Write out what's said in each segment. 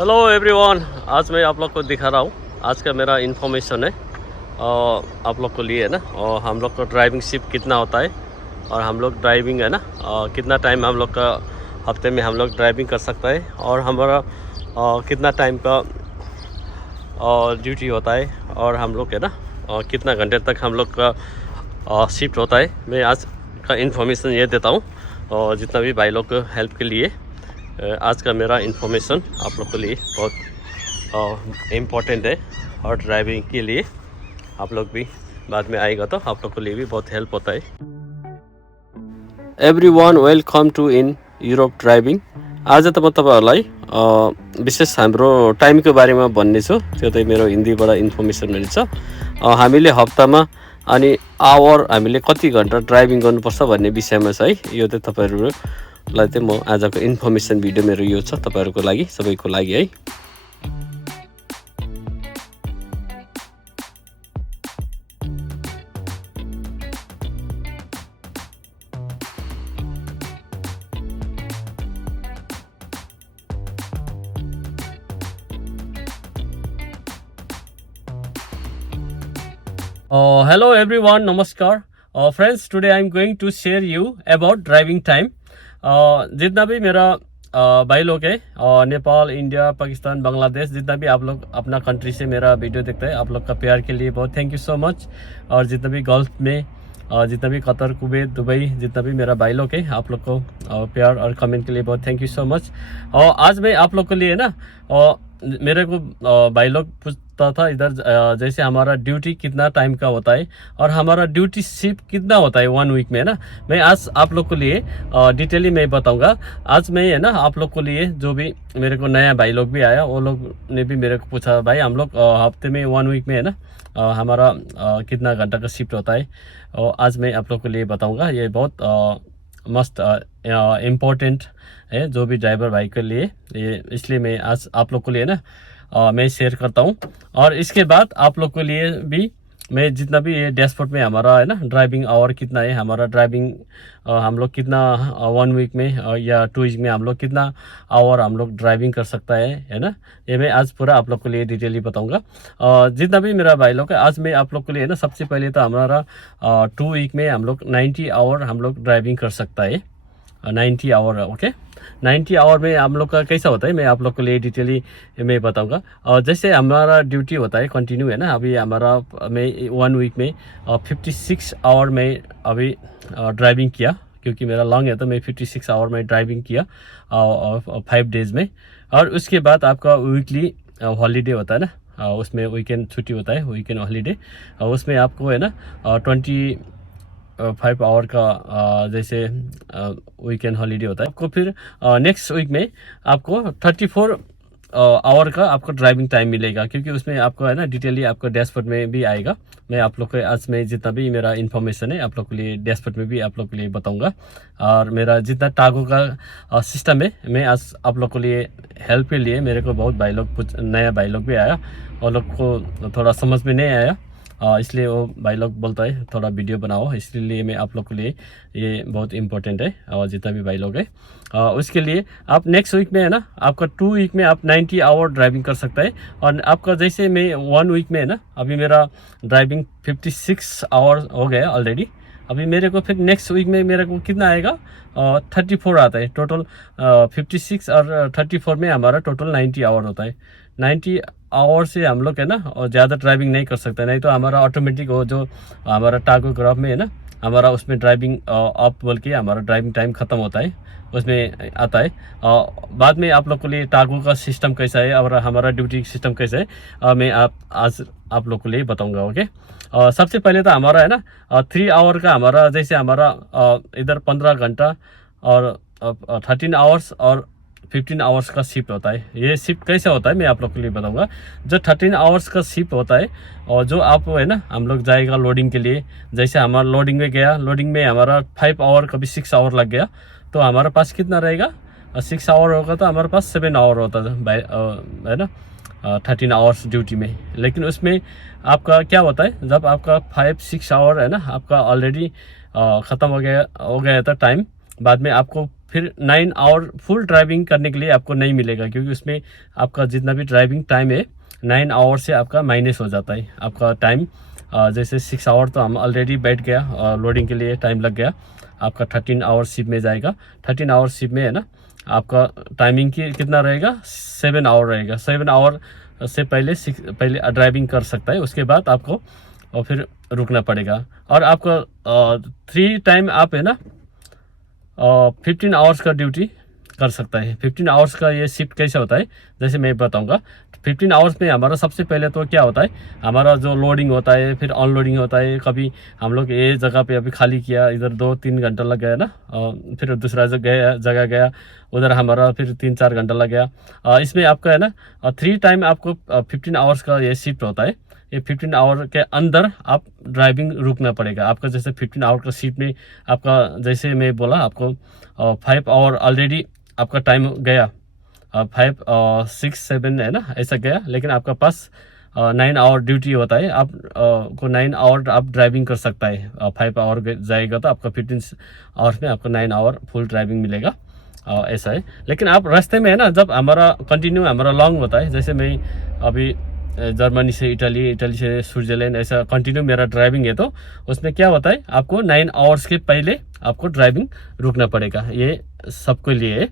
Hello everyone, आज मैं आप लोग को दिखा रहा हूँ। आज का मेरा इन्फॉर्मेशन है आप लोग को लिए है ना। और हम लोग को ड्राइविंग शिप कितना होता है और हम लोग ड्राइविंग है ना कितना टाइम हम लोग का हफ्ते में हम लोग ड्राइविंग कर सकता है और हमारा कितना टाइम का ड्यूटी होता है और हम लोग है ना कितना घंटे तक हम लोग का शिफ्ट होता है। मैं आज का इन्फॉर्मेशन ये देता हूँ और जितना भी भाई लोग को हेल्प के लिए आज का मेरा इन्फॉर्मेशन आप लोग के लिए बहुत इम्पोर्टेंट है और ड्राइविंग के लिए आप लोग भी बाद में आएगा तो आप लोग के लिए भी बहुत हेल्प होता है। Everyone welcome to in Europe driving. आज त म तपाईँहरूलाई विशेष हाम्रो टाइमको बारेमा भन्ने छु। त्यो चाहिँ मेरो हिन्दीबाट इन्फर्मेसन रहेछ। हामीले हप्तामा अनि आवर हामीले कति घन्टा ड्राइभिङ गर्नुपर्छ भन्ने विषयमा छ है। यो चाहिँ तपाईँहरूलाई चाहिँ म आजको इन्फर्मेसन भिडियो मेरो यो छ तपाईँहरूको लागि, सबैको लागि है। Hello everyone, namaskar. Friends, today I am going to share you about driving time. जितना भी मेरा भाई लोग है नेपाल, इंडिया, पाकिस्तान, बांग्लादेश, जितना भी आप लोग अपना कंट्री से मेरा वीडियो देखते हैं, आप लोग का प्यार के लिए बहुत थैंक यू सो मच। और जितना भी गल्फ में जितना भी कतर, कुवैत, दुबई, जितना भी मेरा भाई लोग है, आप लोग को प्यार और कमेंट के लिए बहुत थैंक यू सो मच। और आज मैं आप लोग के लिए ना मेरे को भाई लोग पूछता था इधर जैसे हमारा ड्यूटी कितना टाइम का होता है और हमारा ड्यूटी शिफ्ट कितना होता है 1 वीक में, है ना। मैं आज आप लोग के लिए डिटेली मैं बताऊंगा। आज मैं है ना आप लोग के लिए जो भी मेरे को नया भाई लोग भी आया, वो लोग ने भी मेरे को पूछा भाई हम लोग हफ्ते में 1 वीक में है ना हमारा कितना घंटा का शिफ्ट होता है। और आज मैं आप लोग के लिए बताऊँगा। ये बहुत मस्त इम्पोर्टेंट है जो भी ड्राइवर भाई के लिए, ये इसलिए मैं आज आप लोग के लिए ना मैं शेयर करता हूँ। और इसके बाद आप लोग के लिए भी मैं जितना भी ये डैशबोर्ड में हमारा है ना ड्राइविंग आवर कितना है, हमारा ड्राइविंग हम लोग कितना 1 वीक में या 2 वीक में हम लोग कितना आवर हम लोग ड्राइविंग कर सकता है ना। ये मैं आज पूरा आप लोग के लिए डिटेली बताऊंगा। जितना भी मेरा भाई लोग है, आज मैं आप लोग के लिए ना सबसे पहले तो हमारा 2 वीक में हम लोग 90 आवर हम लोग ड्राइविंग कर सकता है। 90 आवर, ओके। 90 आवर में हम लोग का कैसा होता है मैं आप लोग को लिए डिटेली मैं बताऊंगा। और जैसे हमारा ड्यूटी होता है कंटिन्यू है ना, अभी हमारा मैं 1 वीक में 56 आवर में अभी ड्राइविंग किया, क्योंकि मेरा लॉन्ग है तो मैं 56 आवर में ड्राइविंग किया 5 डेज़ में। और उसके बाद आपका वीकली हॉलीडे होता है ना, उसमें वीकेंड छुट्टी होता है, वीकेंड हॉलीडे। उसमें आपको है ना 25 आवर का जैसे वीकेंड हॉलीडे होता है आपको। फिर नेक्स्ट वीक में आपको 34 आवर का आपको ड्राइविंग टाइम मिलेगा, क्योंकि उसमें आपको है ना डिटेली आपको डैशबोर्ड में भी आएगा। मैं आप लोग को आज में जितना भी मेरा इन्फॉर्मेशन है आप लोग के लिए डैशबोर्ड में भी आप लोग के लिए बताऊंगा। और मेरा जितना टागो का सिस्टम है मैं आज आप लोग के लिए हेल्प के लिए, मेरे को बहुत भाई लोग कुछ नया भाई लोग भी आया, और लोग को थोड़ा समझ में नहीं आया, इसलिए वो भाई लोग बोलता है थोड़ा वीडियो बनाओ, इसलिए मैं आप लोग के लिए ये बहुत इंपॉर्टेंट है। और जितना भी भाई लोग है उसके लिए आप नेक्स्ट वीक में है ना आपका 2 वीक में आप 90 आवर ड्राइविंग कर सकता है। और आपका जैसे मैं 1 वीक में है ना अभी मेरा ड्राइविंग 56 आवर हो गया ऑलरेडी। अभी मेरे को फिर नेक्स्ट वीक में मेरे को कितना आएगा 34 आता है टोटल। 56 और 34 में हमारा टोटल 90 आवर होता है। 90 आवर से हम लोग है ना और ज़्यादा ड्राइविंग नहीं कर सकते, नहीं तो हमारा ऑटोमेटिक हो जो हमारा टागोग्राफ में है ना हमारा उसमें ड्राइविंग अप बोल के हमारा ड्राइविंग टाइम ख़त्म होता है, उसमें आता है। बाद में आप लोग के लिए टागो का सिस्टम कैसा है और हमारा ड्यूटी सिस्टम कैसा है मैं आज आप लोग के लिए बताऊंगा, ओके। सबसे पहले तो हमारा है ना 3 आवर का हमारा जैसे हमारा इधर 15 घंटा और 13 आवर्स और 15 आवर्स का शिफ्ट होता है। ये शिफ्ट कैसे होता है मैं आप लोग के लिए बताऊंगा। जो 13 आवर्स का शिफ्ट होता है और जो आप है ना हम लोग जाएगा लोडिंग के लिए, जैसे हमारा लोडिंग में गया, लोडिंग में हमारा 5 आवर कभी 6 आवर लग गया, तो हमारे पास कितना रहेगा 6 आवर होगा तो हमारे पास 7 आवर होता है ना 13 आवर्स ड्यूटी में। लेकिन उसमें आपका क्या होता है जब आपका 5-6 आवर है ना आपका ऑलरेडी ख़त्म हो गया था टाइम, बाद में आपको फिर 9 आवर फुल ड्राइविंग करने के लिए आपको नहीं मिलेगा, क्योंकि उसमें आपका जितना भी ड्राइविंग टाइम है 9 आवर से आपका माइनस हो जाता है आपका टाइम। जैसे 6 आवर तो हम ऑलरेडी बैठ गया, लोडिंग के लिए टाइम लग गया, आपका 13 आवर शिफ्ट में जाएगा। 13 आवर शिफ्ट में है ना आपका टाइमिंग की कितना रहेगा, 7 आवर रहेगा। 7 आवर से पहले ड्राइविंग कर सकता है, उसके बाद आपको और फिर रुकना पड़ेगा। और आपका 3 टाइम आप है ना 15 आवर्स का ड्यूटी कर सकता है। 15 आवर्स का ये शिफ्ट कैसे होता है, जैसे मैं बताऊंगा। 15 आवर्स में हमारा सबसे पहले तो क्या होता है, हमारा जो लोडिंग होता है, फिर अनलोडिंग होता है। कभी हम लोग ये जगह पे अभी खाली किया, इधर 2-3 घंटा लग गया ना, फिर दूसरा जगह गया, उधर हमारा फिर 3-4 घंटा लग गया। इसमें आपका है ना 3 टाइम आपको 15 आवर्स का ये शिफ्ट होता है। ये 15 आवर के अंदर आप ड्राइविंग रुकना पड़ेगा आपका। जैसे 15 आवर का शिफ्ट में आपका, जैसे मैं बोला आपको 5 आवर ऑलरेडी आपका टाइम गया, 5, 6, 7 है ना ऐसा गया, लेकिन आपका पास 9 आवर ड्यूटी होता है। आप को 9 आवर आप ड्राइविंग कर सकता है। 5 आवर जाएगा तो आपका 15 आवर्स में आपको 9 आवर फुल ड्राइविंग मिलेगा, ऐसा है। लेकिन आप रास्ते में है ना, जब हमारा कंटिन्यू हमारा लॉन्ग होता है, जैसे मैं अभी जर्मनी से इटली, इटली से स्विट्जरलैंड, ऐसा कंटिन्यू मेरा ड्राइविंग है, तो उसमें क्या होता है, आपको 9 आवर्स के पहले आपको ड्राइविंग रुकना पड़ेगा। ये सबके लिए है।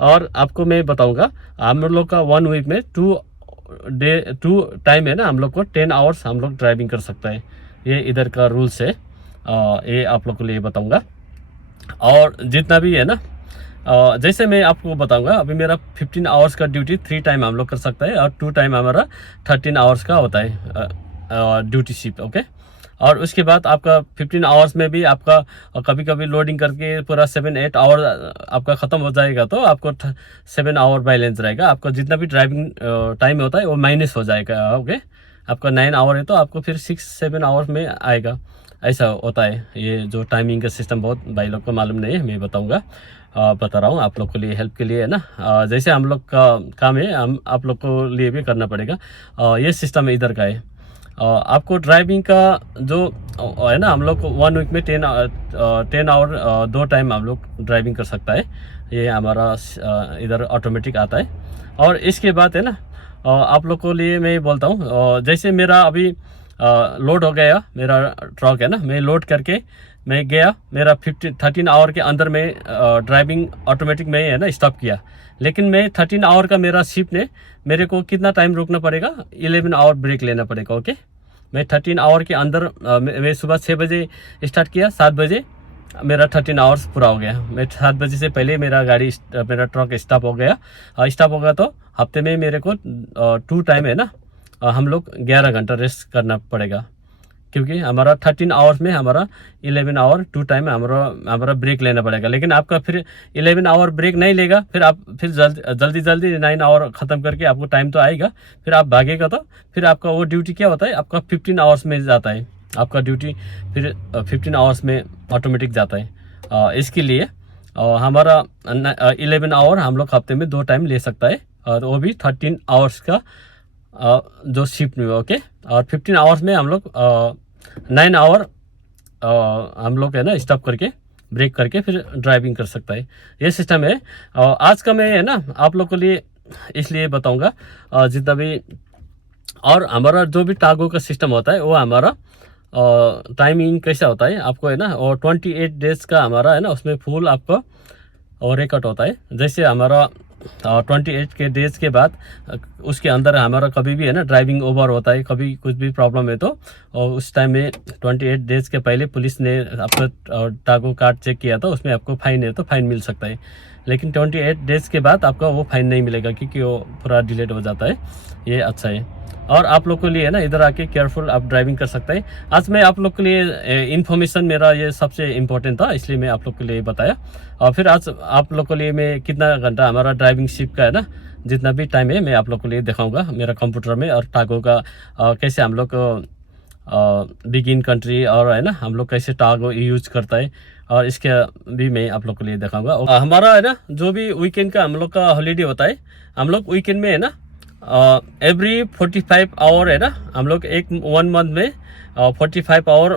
और आपको मैं बताऊंगा, हम लोग का 1 वीक में 2 टाइम है ना, हम लोग को 10 आवर्स हम लोग ड्राइविंग कर सकता है। ये इधर का रूल्स है, ये आप लोग को लिए बताऊंगा। और जितना भी है ना, जैसे मैं आपको बताऊंगा, अभी मेरा 15 आवर्स का ड्यूटी 3 टाइम हम लोग कर सकता है, और 2 टाइम हमारा 13 आवर्स का होता है ड्यूटी शिफ्ट, ओके। और उसके बाद आपका 15 आवर्स में भी आपका कभी कभी लोडिंग करके पूरा 7-8 आवर आपका ख़त्म हो जाएगा, तो आपको 7 आवर बैलेंस रहेगा। आपका जितना भी ड्राइविंग टाइम होता है वो माइनस हो जाएगा, ओके। आपका 9 आवर है तो आपको फिर 6-7 आवर्स में आएगा, ऐसा होता है। ये जो टाइमिंग का सिस्टम बहुत भाई लोग को मालूम नहीं है, मैं बताऊँगा, बता रहा हूँ आप लोग के लिए, हेल्प के लिए है ना। जैसे हम लोग का काम है, हम आप लोग को लिए भी करना पड़ेगा। ये सिस्टम इधर का है। आपको ड्राइविंग का जो है ना, हम लोग 1 वीक में 10 आवर 2 टाइम हम लोग ड्राइविंग कर सकता है। ये हमारा इधर ऑटोमेटिक आता है। और इसके बाद है ना, आप लोग को लिए मैं बोलता हूँ, जैसे मेरा अभी लोड हो गया, मेरा ट्रक है ना, मैं लोड करके मैं गया, मेरा 13 आवर के अंदर में ड्राइविंग ऑटोमेटिक में है ना स्टॉप किया। लेकिन मैं 13 आवर का मेरा शिफ्ट ने मेरे को कितना टाइम रुकना पड़ेगा, 11 आवर ब्रेक लेना पड़ेगा, ओके। मैं 13 आवर के अंदर मैं सुबह 6 बजे स्टार्ट किया, 7 बजे मेरा 13 आवर्स पूरा हो गया। मैं 7 बजे से पहले मेरा मेरा ट्रक स्टॉप हो गया। स्टॉप हो गया तो हफ्ते में मेरे को 2 टाइम है ना, हम लोग 11 घंटा रेस्ट करना पड़ेगा, क्योंकि हमारा 13 आवर्स में हमारा 11 आवर 2 टाइम हमारा ब्रेक लेना पड़ेगा। लेकिन आपका फिर 11 आवर ब्रेक नहीं लेगा, फिर आप फिर जल्दी 9 आवर ख़त्म करके आपको टाइम तो आएगा, फिर आप भागेगा तो फिर आपका वो ड्यूटी क्या होता है, आपका 15 आवर्स में जाता है। आपका ड्यूटी फिर 15 आवर्स में ऑटोमेटिक जाता है। इसके लिए हमारा 11 आवर हम लोग हफ्ते में 2 टाइम ले सकता है, और वो भी 13 आवर्स का जो शिफ्ट में, ओके। और 15 आवर्स में हम लोग 9 आवर हम लोग है ना स्टॉप करके ब्रेक करके फिर ड्राइविंग कर सकता है। ये सिस्टम है। आज का मैं है ना आप लोग के लिए इसलिए बताऊंगा, जितना भी और हमारा जो भी टागो का सिस्टम होता है वो हमारा टाइमिंग कैसा होता है आपको है ना, और 28 डेज का हमारा है ना, उसमें फुल आपका और रिकॉर्ड होता है। जैसे हमारा 28 के डेज के बाद उसके अंदर हमारा कभी भी है ना ड्राइविंग ओवर होता है, कभी कुछ भी प्रॉब्लम है तो, और उस टाइम में 28 डेज के पहले पुलिस ने आपका टागो कार्ड चेक किया था, उसमें आपको फाइन है तो फाइन मिल सकता है। लेकिन 28 डेज के बाद आपका वो फाइन नहीं मिलेगा, क्योंकि वो पूरा डिलेट हो जाता है। ये अच्छा है। और आप लोग के लिए है ना, इधर आके केयरफुल आप ड्राइविंग कर सकते हैं। आज मैं आप लोग के लिए इन्फॉर्मेशन मेरा ये सबसे इम्पोर्टेंट था, इसलिए मैं आप लोग के लिए बताया। और फिर आज आप लोग के लिए मैं कितना घंटा हमारा ड्राइविंग शिफ्ट का है ना, जितना भी टाइम है मैं आप लोग के लिए दिखाऊंगा मेरा कंप्यूटर में, और टागो का कैसे हम लोग बिगिन कंट्री और है ना हम लोग कैसे टागो यूज करता है, और इसके भी मैं आप लोग के लिए दिखाऊंगा। हमारा है ना जो भी वीकेंड का हम लोग का हॉलीडे होता है, हम लोग वीकेंड में है ना एवरी 45 आवर है ना, हम लोग एक 1 मंथ में 45 आवर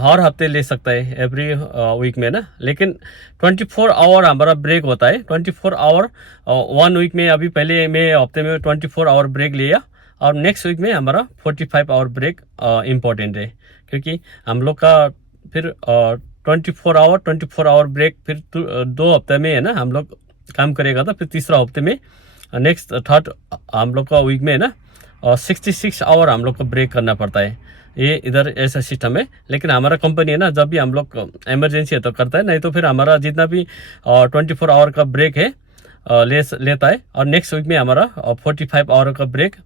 हर हफ्ते ले सकता है, एवरी वीक में ना। लेकिन 24 आवर हमारा ब्रेक होता है, 24 आवर 1 वीक में। अभी पहले मैं हफ्ते में 24 आवर ब्रेक लिया, और नेक्स्ट वीक में हमारा 45 आवर ब्रेक इम्पोर्टेंट है, क्योंकि हम लोग का फिर 24 आवर ब्रेक फिर 2 हफ्ते में है ना हम लोग काम करेगा, तो फिर तीसरा हफ्ते में नेक्स्ट थर्ड हम लोग का वीक में है ना 66 आवर हम लोग को ब्रेक करना पड़ता है। ये इधर ऐसा सिस्टम है। लेकिन हमारा कंपनी है ना, जब भी हम लोग इमरजेंसी है तो करता है, नहीं तो फिर हमारा जितना भी 24 आवर का ब्रेक है लेता है। और नेक्स्ट वीक में हमारा 45 आवर का ब्रेक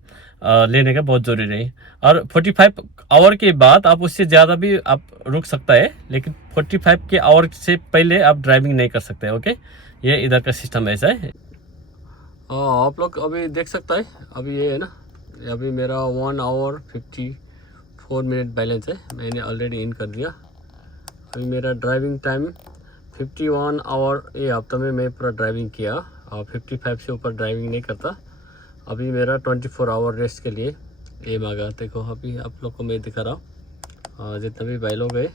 लेने का बहुत ज़रूरी है। और 45 आवर के बाद आप उससे ज़्यादा भी आप रुक सकता है, लेकिन 45 के आवर से पहले आप ड्राइविंग नहीं कर सकते। ओके, ये इधर का सिस्टम ऐसा है। आप लोग अभी देख सकता है, अभी ये है ना, अभी मेरा 1 आवर 54 मिनट बैलेंस है, मैंने ऑलरेडी इन कर दिया। अभी मेरा ड्राइविंग टाइम 51 आवर ये हफ्ता में मैं पूरा ड्राइविंग किया, और 55 से ऊपर ड्राइविंग नहीं करता। अभी मेरा 24 आवर रेस्ट के लिए ये मांगा। देखो अभी आप लोग को मैं दिखा रहा हूँ, जितना भी भाई लोग है,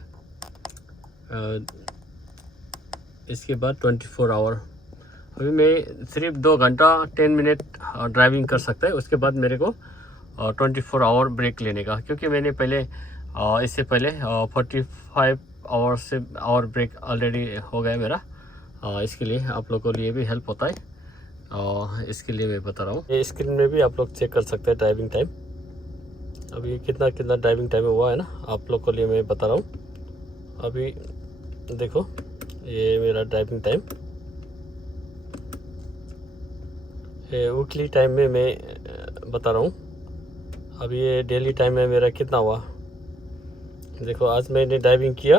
इसके बाद 24 आवर। अभी मैं सिर्फ 2 घंटा 10 मिनट ड्राइविंग कर सकता है, उसके बाद मेरे को 24 आवर ब्रेक लेने का, क्योंकि मैंने पहले इससे पहले 45 आवर से आवर ब्रेक ऑलरेडी हो गया मेरा। इसके लिए आप लोगों के लिए भी हेल्प होता है, और इसके लिए मैं बता रहा हूँ। ये स्क्रीन में भी आप लोग चेक कर सकते हैं ड्राइविंग टाइम, अभी कितना ड्राइविंग टाइम हुआ है ना, आप लोग के लिए मैं बता रहा हूँ। अभी देखो ये मेरा ड्राइविंग टाइम, ये वीकली टाइम में मैं बता रहा हूँ। अभी ये डेली टाइम में मेरा कितना हुआ, देखो आज मैंने ड्राइविंग किया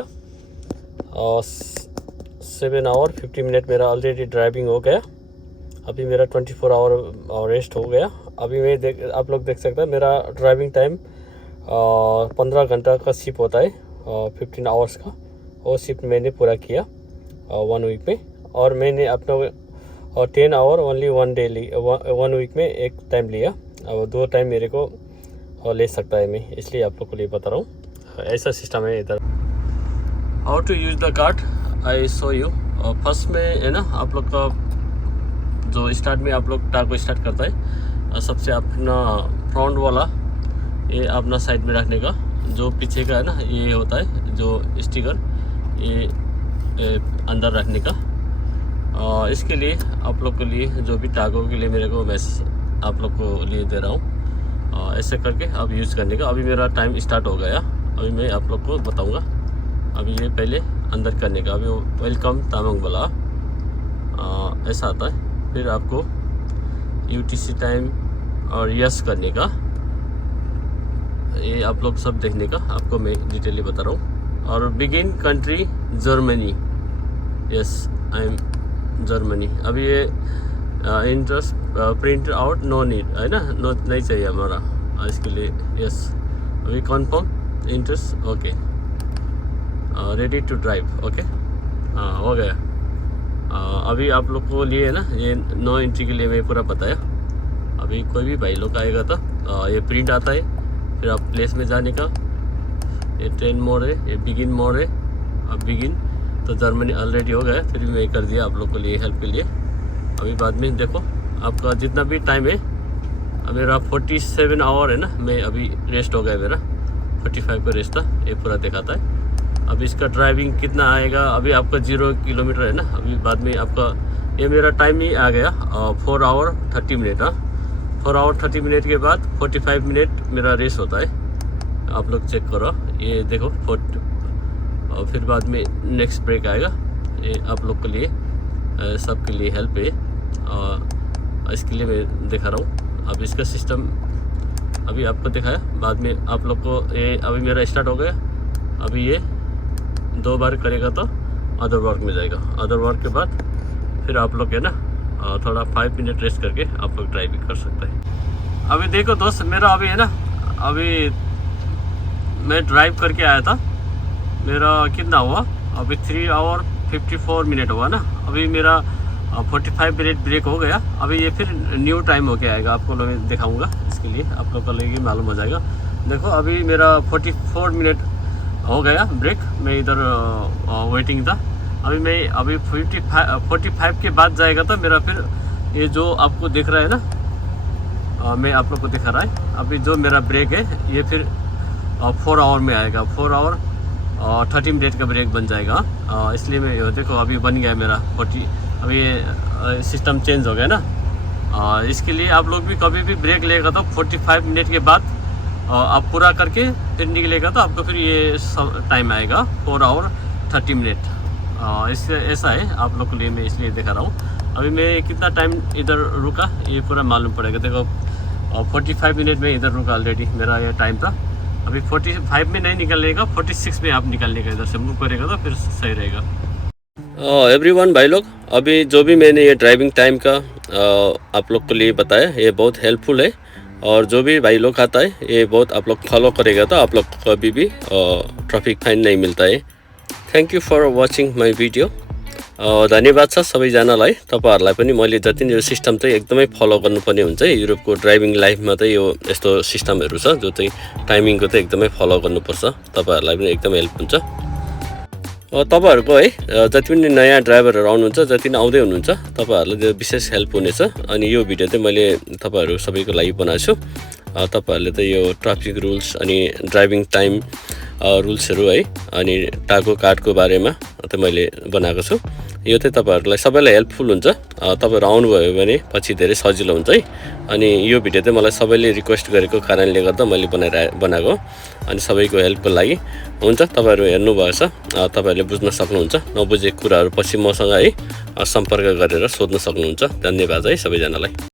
और 7 आवर 50 मिनट मेरा ऑलरेडी ड्राइविंग हो गया। अभी मेरा 24 आवर रेस्ट हो गया। अभी मैं आप लोग देख सकते हैं मेरा ड्राइविंग टाइम 15 घंटा का शिफ्ट होता है, 15 आवर्स का, वो शिफ्ट मैंने पूरा किया 1 वीक में। और मैंने अपना 10 आवर ओनली 1 वीक में एक टाइम लिया, और 2 टाइम मेरे को ले सकता है मैं, इसलिए आप लोग को लिए बता रहा हूँ। ऐसा सिस्टम है इधर। How to use the card I show you. First में है ना, आप लोग का जो स्टार्ट में आप लोग टार को स्टार्ट करता है, सबसे अपना फ्रंट वाला ये अपना साइड में रखने का, जो पीछे का है ना ये होता है जो स्टिकर, ये अंदर रखने का। इसके लिए आप लोग के लिए जो भी टागों के लिए मेरे को मैं आप लोग को लिए दे रहा हूँ, ऐसे करके आप यूज़ करने का। अभी मेरा टाइम स्टार्ट हो गया, अभी मैं आप लोग को बताऊँगा। अभी ये पहले अंदर करने का, अभी वेलकम तामांग वाला ऐसा आता है। फिर आपको UTC टाइम और यस करने का, ये आप लोग सब देखने का, आपको मैं डिटेली बता रहा हूँ। और begin country Germany, yes I am Germany. अभी ये interest print out no need है ना, नो नहीं चाहिए हमारा, इसके लिए यस। अभी confirm interest okay, ready to drive okay, हो गया। अभी आप लोग को लिए है ना ये नो एंट्री के लिए मैं पूरा बताया। अभी कोई भी भाई लोग आएगा तो ये प्रिंट आता है, फिर आप प्लेस में जाने का, ये ट्रेन मोड है, ये बिगिन मोड है। अब बिगिन तो जर्मनी ऑलरेडी हो गया, फिर भी मैं कर दिया आप लोग के लिए हेल्प के लिए। अभी बाद में देखो आपका जितना भी टाइम है, अब मेरा 47 आवर है ना, मैं अभी रेस्ट हो गया मेरा, 45 का रेस्ट था, ये पूरा दिखाता है। अब इसका ड्राइविंग कितना आएगा, अभी आपका 0 किलोमीटर है ना, अभी बाद में आपका ये मेरा टाइम ही आ गया 4 आवर 30 मिनट। 4 आवर 30 मिनट के बाद 45 मिनट मेरा रेस होता है, आप लोग चेक करो ये देखो। और फिर बाद में नेक्स्ट ब्रेक आएगा, ये आप लोग के लिए सबके लिए हेल्प है, और इसके लिए मैं दिखा रहा हूँ। अब इसका सिस्टम अभी आपको दिखाया, बाद में आप लोग को ये अभी मेरा स्टार्ट हो गया। अभी ये 2 बार करेगा तो अदर वर्क में जाएगा, अदर वर्क के बाद फिर आप लोग है ना थोड़ा 5 मिनट रेस्ट करके आप लोग ड्राइविंग कर सकते हैं। अभी देखो दोस्त, मेरा अभी है ना, अभी मैं ड्राइव करके आया था, मेरा कितना हुआ अभी 3 आवर 54 मिनट हुआ ना। अभी मेरा 45 मिनट ब्रेक हो गया। अभी ये फिर न्यू टाइम हो के आएगा, आपको मैं दिखाऊंगा। इसके लिए आप लोग को लगेगी मालूम हो जाएगा। देखो अभी मेरा 44 मिनट हो गया ब्रेक। मैं इधर वेटिंग था। अभी 45 के बाद जाएगा तो मेरा फिर ये जो आपको दिख रहा है ना, मैं आप लोग को दिखा रहा है। अभी जो मेरा ब्रेक है ये फिर 4 आवर में आएगा। 4 आवर 30 मिनट का ब्रेक बन जाएगा। इसलिए मैं देखो अभी बन गया मेरा 40। अभी ये सिस्टम चेंज हो गया ना। इसके लिए आप लोग भी कभी भी ब्रेक लेगा तो 45 मिनट के बाद आप पूरा करके फिर निकलेगा तो आपको फिर ये टाइम आएगा 4 आवर 30 मिनट। इससे ऐसा है आप लोग के लिए, मैं इसलिए दिखा रहा हूँ। अभी मैं कितना टाइम इधर रुका ये पूरा मालूम पड़ेगा। देखो 45 मिनट में इधर रुका ऑलरेडी, मेरा ये टाइम था। अभी 45 में नहीं निकलेगा, 46 में आप निकलने का इधर से मूव करेगा तो फिर सही रहेगा। एवरीवन भाई लोग, अभी जो भी मैंने ये ड्राइविंग टाइम का आप लोग के लिए बताया ये बहुत हेल्पफुल है। और जो भी भाई लोग आता है ये बहुत आप लोग फॉलो करेगा तो आप लोग को कभी भी ट्रैफिक फाइन नहीं मिलता है। Thank you for watching my video. धन्यवाद छ सबैजनालाई। तपाईँहरूलाई पनि मैले जति नै यो सिस्टम चाहिँ एकदमै फलो गर्नुपर्ने हुन्छ। युरोपको ड्राइभिङ लाइफमा चाहिँ यो यस्तो सिस्टमहरू छ जो चाहिँ टाइमिङको चाहिँ एकदमै फलो गर्नुपर्छ। तपाईँहरूलाई पनि एकदमै हेल्प हुन्छ। तपाईँहरूको है जति पनि नयाँ ड्राइभरहरू आउनुहुन्छ, जति नै आउँदै हुनुहुन्छ, तपाईँहरूलाई विशेष हेल्प हुनेछ। अनि यो भिडियो चाहिँ मैले तपाईँहरू सबैको लागि बनाएको छु। तपाईँहरूले त यो ट्राफिक रुल्स अनि ड्राइभिङ टाइम रुल्सहरू है अनि टाको कार्डको बारेमा त मैले बनाएको छु। यो चाहिँ तपाईँहरूलाई सबैलाई हेल्पफुल हुन्छ। तपाईँहरू आउनुभयो भने पछि धेरै सजिलो हुन्छ है। अनि यो भिडियो चाहिँ मलाई सबैले रिक्वेस्ट गरेको कारणले गर्दा मैले बनाएको। अनि सबैको हेल्पको लागि हुन्छ। तपाईँहरू हेर्नुभएको छ, तपाईँहरूले बुझ्न सक्नुहुन्छ। नबुझेको कुराहरू पछि मसँग है सम्पर्क गरेर सोध्न सक्नुहुन्छ। धन्यवाद है सबैजनालाई।